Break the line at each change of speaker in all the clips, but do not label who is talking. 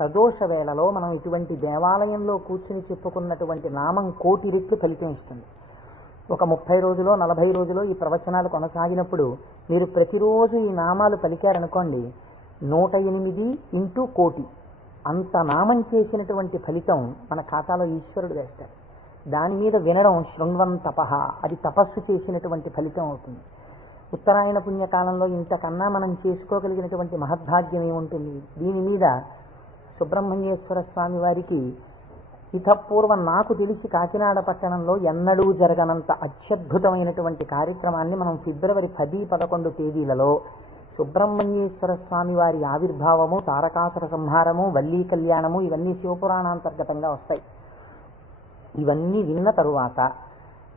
ప్రదోష వేళలో మనం ఇటువంటి దేవాలయంలో కూర్చుని చెప్పుకున్నటువంటి నామం కోటి రెట్లు ఫలితం ఇస్తుంది. ఒక ముప్పై రోజులో నలభై రోజులో ఈ ప్రవచనాలు కొనసాగినప్పుడు మీరు ప్రతిరోజు ఈ నామాలు పలికారనుకోండి నూట ఎనిమిది ఇంటూ కోటి. అంత నామం చేసినటువంటి ఫలితం మన ఖాతాలో ఈశ్వరుడు వేస్తాడు. దాని మీద వినడం శృణ్వం తపహ అది తపస్సు చేసినటువంటి ఫలితం అవుతుంది. ఉత్తరాయణ పుణ్యకాలంలో ఇంతకన్నా మనం చేసుకోగలిగినటువంటి మహద్భాగ్యం ఏముంటుంది? దీని మీద సుబ్రహ్మణ్యేశ్వర స్వామి వారికి ఇతపూర్వం నాకు తెలిసి కాకినాడ పట్టణంలో ఎన్నడూ జరగనంత అత్యద్భుతమైనటువంటి కార్యక్రమాన్ని మనం ఫిబ్రవరి పది పదకొండు తేదీలలో సుబ్రహ్మణ్యేశ్వర స్వామి వారి ఆవిర్భావము తారకాసుర సంహారము వల్లీ కళ్యాణము ఇవన్నీ శివపురాణాంతర్గతంగా వస్తాయి. ఇవన్నీ విన్న తరువాత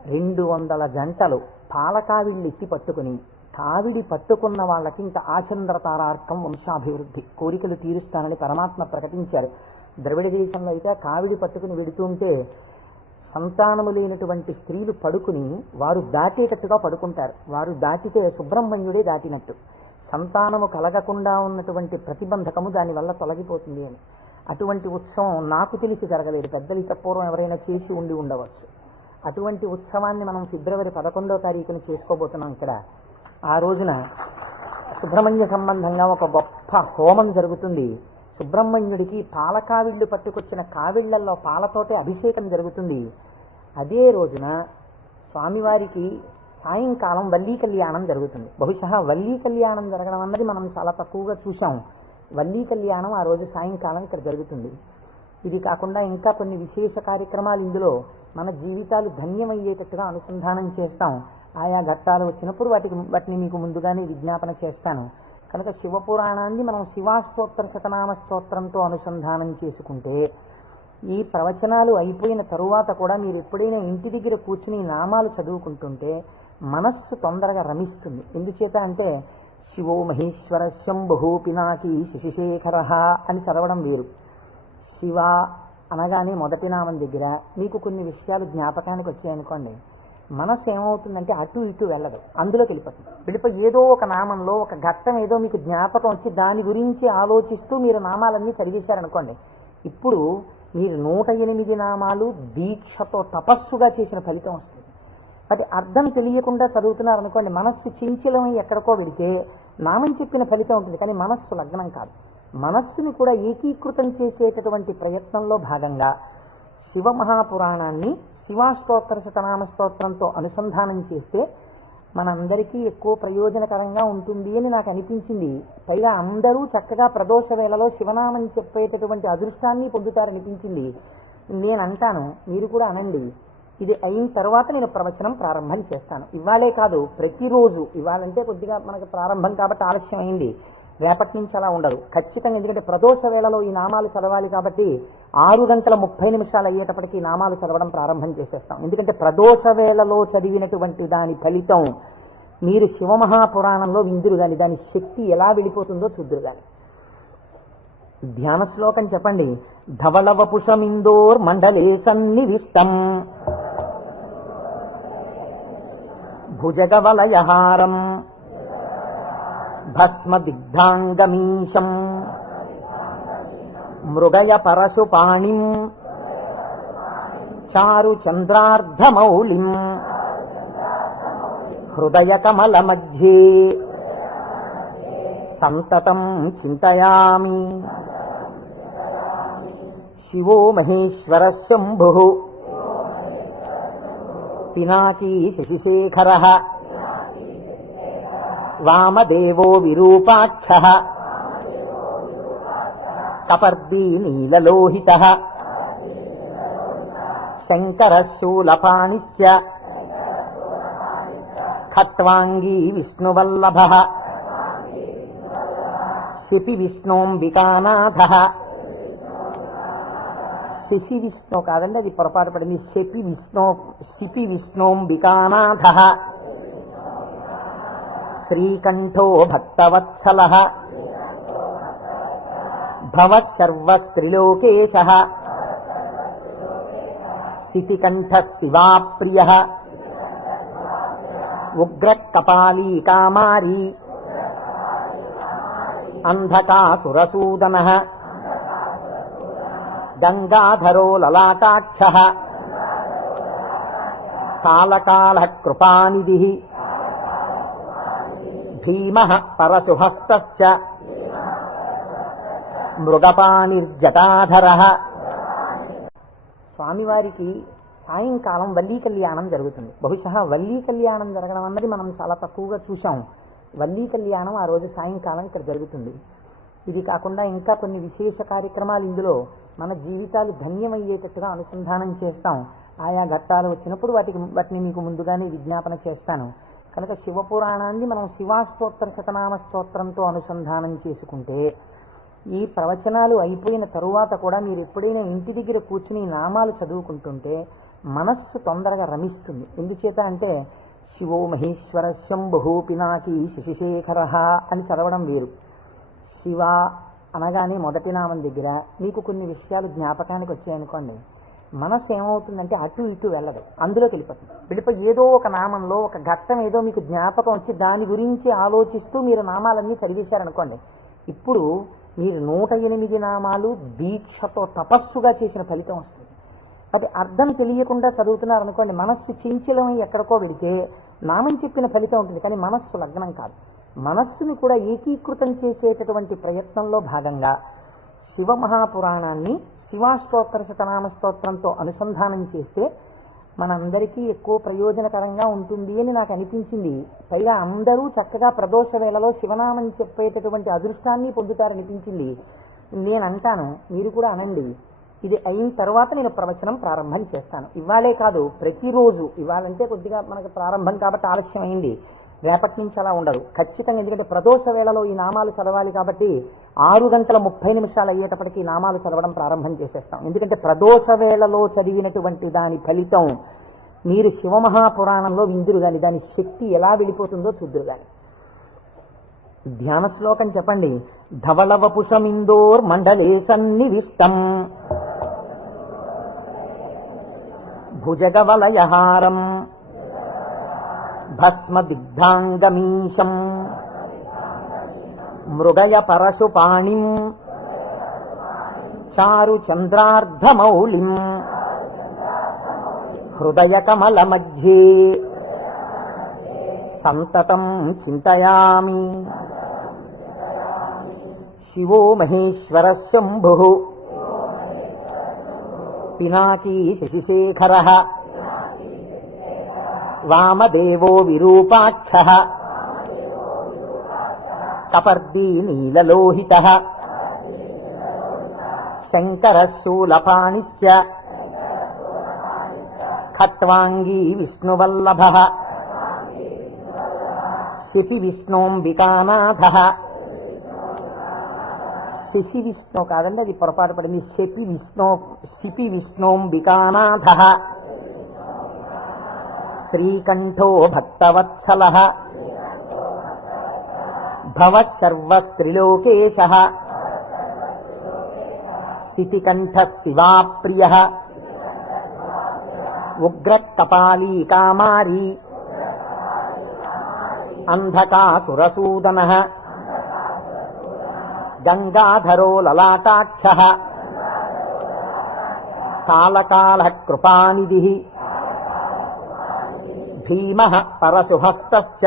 రెండు వందల జంటలు పాలకావిళ్ళు ఎత్తి పట్టుకుని తావిడి పట్టుకున్న వాళ్ళకి ఇంకా ఆచంద్ర తారార్కం వంశాభివృద్ధి. కోరికలు తీరుస్తానని పరమాత్మ ప్రకటించారు. ద్రవిడ దేశంలో అయితే కావిడి పట్టుకుని వెడుతుంటే సంతానము లేనటువంటి స్త్రీలు పడుకుని వారు దాటేటట్టుగా పడుకుంటారు. వారు దాటితే సుబ్రహ్మణ్యుడే దాటినట్టు. సంతానము కలగకుండా ఉన్నటువంటి ప్రతిబంధకము దానివల్ల తొలగిపోతుంది అని. అటువంటి ఉత్సవం నాకు తెలిసి జరగలేదు. పెద్దలు పూర్వం ఎవరైనా చేసి ఉండి ఉండవచ్చు. అటువంటి ఉత్సవాన్ని మనం ఫిబ్రవరి పదకొండో తారీఖున చేసుకోబోతున్నాం ఇక్కడ. ఆ రోజున సుబ్రహ్మణ్య సంబంధంగా ఒక గొప్ప హోమం జరుగుతుంది. సుబ్రహ్మణ్యుడికి పాల కావిళ్ళు పట్టుకొచ్చిన కావిళ్ళలో పాలతోటే అభిషేకం జరుగుతుంది. అదే రోజున స్వామివారికి సాయంకాలం వల్లీ కళ్యాణం జరుగుతుంది. బహుశా వల్లీ కళ్యాణం జరగడం అన్నది మనం చాలా తక్కువగా చూసాం వల్లీ కళ్యాణం ఆ రోజు సాయంకాలం ఇక్కడ జరుగుతుంది. ఇది కాకుండా ఇంకా కొన్ని విశేష కార్యక్రమాలు ఇందులో మన జీవితాలు ధన్యమయ్యేటట్టుగా అనుసంధానం చేస్తాం. ఆయా ఘట్టాలు వచ్చినప్పుడు వాటికి వాటిని మీకు ముందుగానే విజ్ఞాపన చేస్తాను. కనుక శివపురాణాన్ని మనం శివాస్తోత్ర శతనామ స్తోత్రంతో అనుసంధానం చేసుకుంటే ఈ ప్రవచనాలు అయిపోయిన తరువాత కూడా మీరు ఎప్పుడైనా ఇంటి దగ్గర కూర్చుని నామాలు చదువుకుంటుంటే మనస్సు తొందరగా రమిస్తుంది. ఎందుచేత అంటే శివో మహేశ్వర శంభు పినాకి శశిశేఖర అని చదవడం వేరు. శివ అనగానే మొదటి నామం దగ్గర మీకు కొన్ని విషయాలు జ్ఞాపకానికి వచ్చాయనుకోండి. మనస్సు ఏమవుతుందంటే అటు ఇటు వెళ్ళదు. అందులోకి వెళ్ళిపోతుంది. వెళ్ళిపోయి ఏదో ఒక నామంలో ఒక ఘట్టం ఏదో మీకు జ్ఞాపకం వచ్చి దాని గురించి ఆలోచిస్తూ మీరు నామాలన్నీ చదివేశారనుకోండి ఇప్పుడు మీరు నూట ఎనిమిది నామాలు దీక్షతో తపస్సుగా చేసిన ఫలితం వస్తుంది. అది అర్థం తెలియకుండా చదువుతున్నారు అనుకోండి మనస్సు చించలమై ఎక్కడికో వెళితే నామం చెప్పిన ఫలితం ఉంటుంది కానీ మనస్సు లగ్నం కాదు. మనస్సుని కూడా ఏకీకృతం చేసేటటువంటి ప్రయత్నంలో భాగంగా శివ మహాపురాణాన్ని శివాస్తోత్ర శతనామ స్తోత్రంతో అనుసంధానం చేస్తే మనందరికీ ఎక్కువ ప్రయోజనకరంగా ఉంటుంది అని నాకు అనిపించింది. పైగా అందరూ చక్కగా ప్రదోష వేళలో శివనామం చెప్పేటటువంటి అదృష్టాన్ని పొందుతారనిపించింది. నేను అంటాను మీరు కూడా అనండి. ఇది అయిన తర్వాత నేను ప్రవచనం ప్రారంభం చేస్తాను. ఇవాళే కాదు ప్రతిరోజు. ఇవాళంటే కొద్దిగా మనకు ప్రారంభం కాబట్టి ఆలస్యం అయింది రేపటి నుంచి అలా ఉండదు. ఖచ్చితంగా ఎందుకంటే ప్రదోష వేళలో ఈ నామాలు చదవాలి కాబట్టి ఆరు గంటల ముప్పై నిమిషాలు అయ్యేటప్పటికి ఈ నామాలు చదవడం ప్రారంభం చేసేస్తాం. ఎందుకంటే ప్రదోష వేళలో చదివినటువంటి దాని ఫలితం మీరు శివమహాపురాణంలో విందురు కానీ దాని శక్తి ఎలా వెళ్ళిపోతుందో చూద్దురు కానీ ధ్యాన శ్లోకం చెప్పండి. ధవళవపుషమిందోర్ మండలే సన్నివిష్టం. భుజగవలయహారం. భస్మదిగ్ధాంగమీశం. మృగయ పరశుపాణిం చారు చంద్రార్ధమౌళిం హృదయ కమల మధ్యే సంతతం చింతయామి. శివో మహేశ్వర శంభు. పినాకీ శశిశేఖర. వామదేవో విరూపాక్ష కపర్దీ నీలలోహిత శంకర ఖట్వాంగీ విష్ణువల్లభ శిపి విష్ణోంబికానాథ శశి విష్ణు కాదండి అది పొరపాటు పడింది. శపి విష్ణు శిపి విష్ణోంబికానాథ శ్రీకంఠో భక్తవత్సల. భవశర్వస్త్రిలోకేశ సితికంఠ శివాప్రియ. ఉగ్రకపాలీ కామారీ అంధకాసురసూదన. గంగాధరో లలాటాక్ష కాలకాల కృపానిధి. భీమ పరశుహస్త మృగపాణిర్జటాధర స్వామివారికి సాయంకాలం వల్లీ కళ్యాణం జరుగుతుంది. బహుశా వల్లీ కళ్యాణం జరగడం అన్నది మనం చాలా తక్కువగా చూసాం వల్లీ కళ్యాణం ఆ రోజు సాయంకాలం ఇక్కడ జరుగుతుంది. ఇది కాకుండా ఇంకా కొన్ని విశేష కార్యక్రమాలు ఇందులో మన జీవితాలు ధన్యమయ్యేటట్టుగా అనుసంధానం చేస్తాం. ఆయా ఘట్టాలు వచ్చినప్పుడు వాటికి వాటిని మీకు ముందుగానే విజ్ఞాపన చేస్తాను. కనుక శివపురాణాన్ని మనం శివాస్తోత్ర శతనామ స్తోత్రంతో అనుసంధానం చేసుకుంటే ఈ ప్రవచనాలు అయిపోయిన తరువాత కూడా మీరు ఎప్పుడైనా ఇంటి దగ్గర కూర్చుని నామాలు చదువుకుంటుంటే మనస్సు తొందరగా రమిస్తుంది. ఎందుచేత అంటే శివో మహేశ్వర శంభు పినాకి శశిశేఖర అని చదవడం వేరు. శివ అనగానే మొదటి నామం దగ్గర. మీకు కొన్ని విషయాలు జ్ఞాపకానికి వచ్చాయనుకోండి. మనస్సు ఏమవుతుందంటే అటు ఇటు వెళ్ళదు. అందులో వెళ్ళిపోతుంది వెళ్ళిపోయి ఏదో ఒక నామంలో ఒక ఘట్టం ఏదో మీకు జ్ఞాపకం వచ్చి దాని గురించి ఆలోచిస్తూ మీరు నామాలన్నీ చదివేశారనుకోండి ఇప్పుడు మీరు నూట ఎనిమిది నామాలు దీక్షతో తపస్సుగా చేసిన ఫలితం వస్తుంది. అది అర్థం తెలియకుండా చదువుతున్నారనుకోండి మనస్సు చించలమై ఎక్కడికో వెడితే నామం చెప్పిన ఫలితం ఉంటుంది కానీ మనస్సు లగ్నం కాదు. మనస్సుని కూడా ఏకీకృతం చేసేటటువంటి ప్రయత్నంలో భాగంగా శివ మహాపురాణాన్ని శివాష్టోత్తర శతనామ స్తోత్రంతో అనుసంధానం చేస్తే మనందరికీ ఎక్కువ ప్రయోజనకరంగా ఉంటుంది అని నాకు అనిపించింది. పైగా అందరూ చక్కగా ప్రదోష వేళలో శివనామం చెప్పేటటువంటి అదృష్టాన్ని పొందుతారనిపించింది. నేను అంటాను మీరు కూడా అనండి. ఇది అయిన తర్వాత నేను ప్రవచనం ప్రారంభం చేస్తాను. ఇవాళే కాదు ప్రతిరోజు. ఇవాళంటే కొద్దిగా మనకు ప్రారంభం కాబట్టి ఆలస్యం అయింది. రేపటి నుంచి అలా ఉండదు. ఖచ్చితంగా ఎందుకంటే ప్రదోష వేళలో ఈ నామాలు చదవాలి కాబట్టి ఆరు గంటల ముప్పై నిమిషాలు అయ్యేటప్పటికి ఈ నామాలు చదవడం ప్రారంభం చేసేస్తాం. ఎందుకంటే ప్రదోష వేళలో చదివినటువంటి దాని ఫలితం మీరు శివమహాపురాణంలో విందురు కానీ దాని శక్తి ఎలా వెళ్ళిపోతుందో చూద్దురు కానీ ధ్యాన శ్లోకం చెప్పండి. ధవళవపుషమిందోర్ మండలే సన్నివిష్టం. భుజగవలయహారం. భస్మదిగ్ధాంగమీశం. మృగయ పరశుపాణిం చారు చంద్రార్ధమౌళిం హృదయ కమల మధ్యే సంతతం చింతయామి. శివో మహేశ్వర శంభు. పినాకీ శశిశేఖర. వామదేవో విరూపాక్ష. కపర్దీ నీలలోహిత శంకర శూలపాణిశ్చ ఖట్వాంగీ విష్ణువల్లభ. శిఫి విష్ణోంబికానాథ శశి విష్ణు కాదండి అది పొరపాటు పడింది. శపి విష్ణు శిపి విష్ణోంబికానాథ శ్రీకంఠో భక్తవత్సల. భవ సర్వస్త్రిలోకేశ. శివాప్రియ. ఉగ్రకపాలీ కామారీ అంధకాసురసూదన. గంగాధరో లలాటాక్ష. కాలకాల కృపానిధి భీమ పరశుహస్త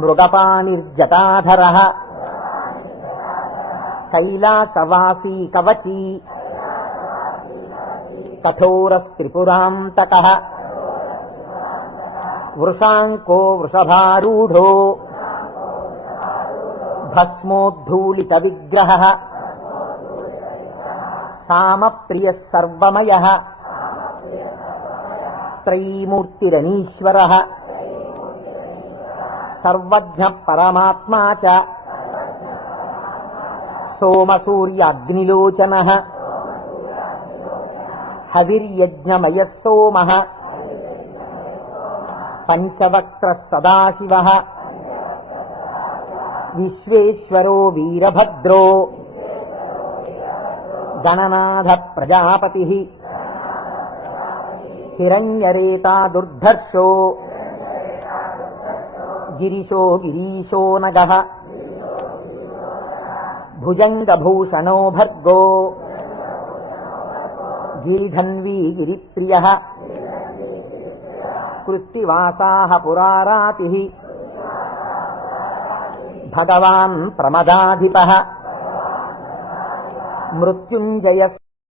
మృగపాణిర్జటాధర కైలాసవాసీ కవచీ కఠోరస్త్రిపురాంతక వృషాంకో వృషభారూఢో భస్మోద్ధూళిత విగ్రహ సామప్రియ సర్వమయ త్రైమూర్తిరనీశ్వర. సర్వజ్ఞ పరమాత్మా చ. సోమసూర్యాగ్నిలోచన. హవిర్యజ్ఞమయ సోమ. పంచవక్త్ర సదాశివ. విశ్వేశ్వరో వీరభద్రో. గణనాథ ప్రజాపతి హిరణ్యరేతా దుర్ధర్షో గిరిశో గిరీశో నగ భుజంగభూషణో భర్గో గీధన్వీ గిరిప్రియ కృత్తివాసా పురారాతి భగవాన్ ప్రమదాధిప మృత్యుంజయ